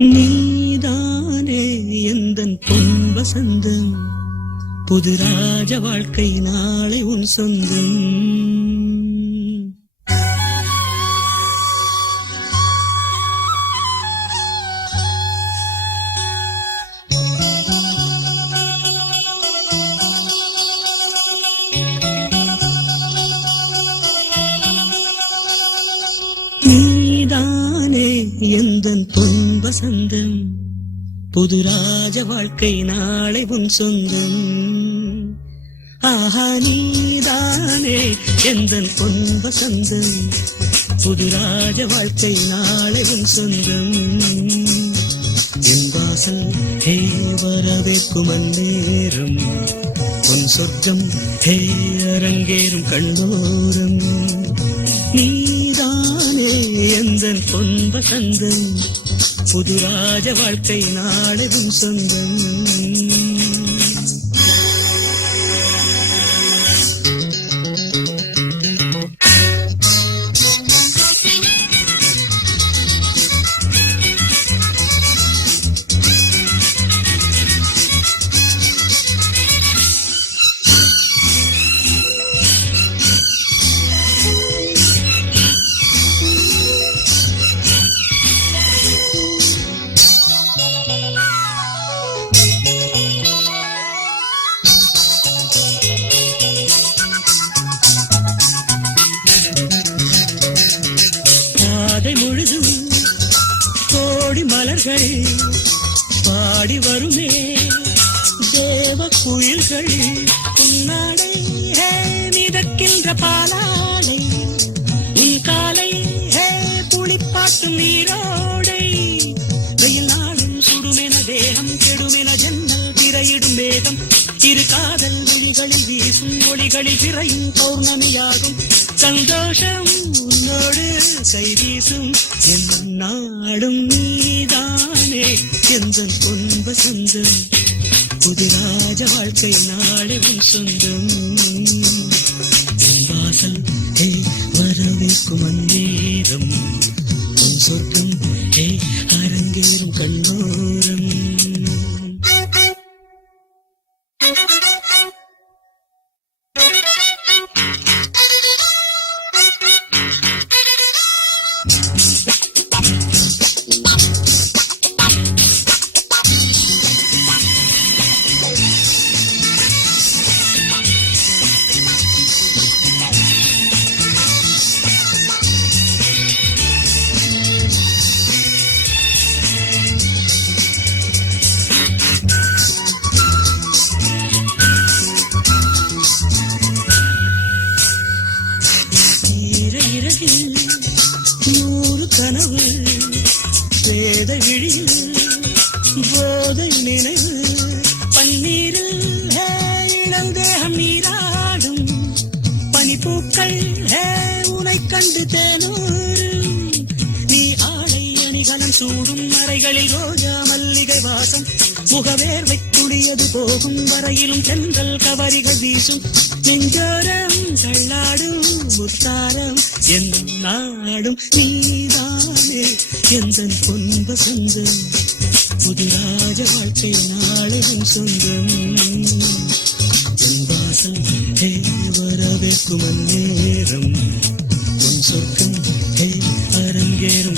நீதானே எந்தன் பொன் வசந்தம், புது ராஜ வாழ்க்கை நாளை உன் சொந்தம். நீதானே எந்தன் பொன் வசந்தம், புது ராஜ வாழ்க்கை நாளை உன் சொந்தம். ஆஹா நீதானே எந்தன் பொன் வசந்தம், புது ராஜ வாழ்க்கை நாளை உன் சொந்தம். என் வாசல் ஹே வரவேற்கும் அந்நேரம், உன் சொர்க்கம் ஹே அரங்கேறும் கண்ணோரம். நீதானே எந்தன் பொன் வசந்தம், புது ராஜ வாழ்க்கை நாளெதும் சொந்தம். பாதை முழுதும் கோடி மலர்கள் பாடி வருமே தேவ குயில்கள், உன்னாடை ஹே மிதக்கின்ற பாலாடை, உன் காலை ஹே புளிப்பாட்டும் நீரோடை. வெயில் நாளும் சுடுமென தேகம் கெடுமென ஜன்னல் திரையிடும் வேகம், இரு காதல் விழிகளில் வீசும் ஒளிகளில் திரையும் பௌர்ணமியாகும். சந்தோஷம் உன்னோடு கை வீசும் என் நாடும். நீதானே எந்தன் பொன் வசந்தம், புது ராஜ வாழ்க்கை நாளை உன் சொந்தம். என் வாசல் ஹே வரவேற்கும் அந்நேரம், உன் சொர்க்கம் ஹே அரங்கேறும் கண்ணோரம். நூறு கனவு வேத விழியில் போதை நினைவு, பன்னீரில் ஹே இளந்தேகம் நீராடும், பனிப்பூக்கள் ஹே உனை கண்டு தேனூரும். நீ ஆடை அணிகலன் சூடும் அறைகளில் ரோஜா மல்லிகை வாசம், முகவேர்வை துளியது போகும் வரையிலும் தென்றல் கவரிகள் வீசும். நெஞ்சோரம் தள்ளாடும் முத்தாரம் என் நாடும். நீதானே எந்தன் பொன் வசந்தம், புது ராஜ வாழ்க்கை நாளெதும் சொந்தம். என் வாசல் ஹே வரவேற்கும் அந்நேரம், உன் சொர்க்கம் ஹே அரங்கேறும்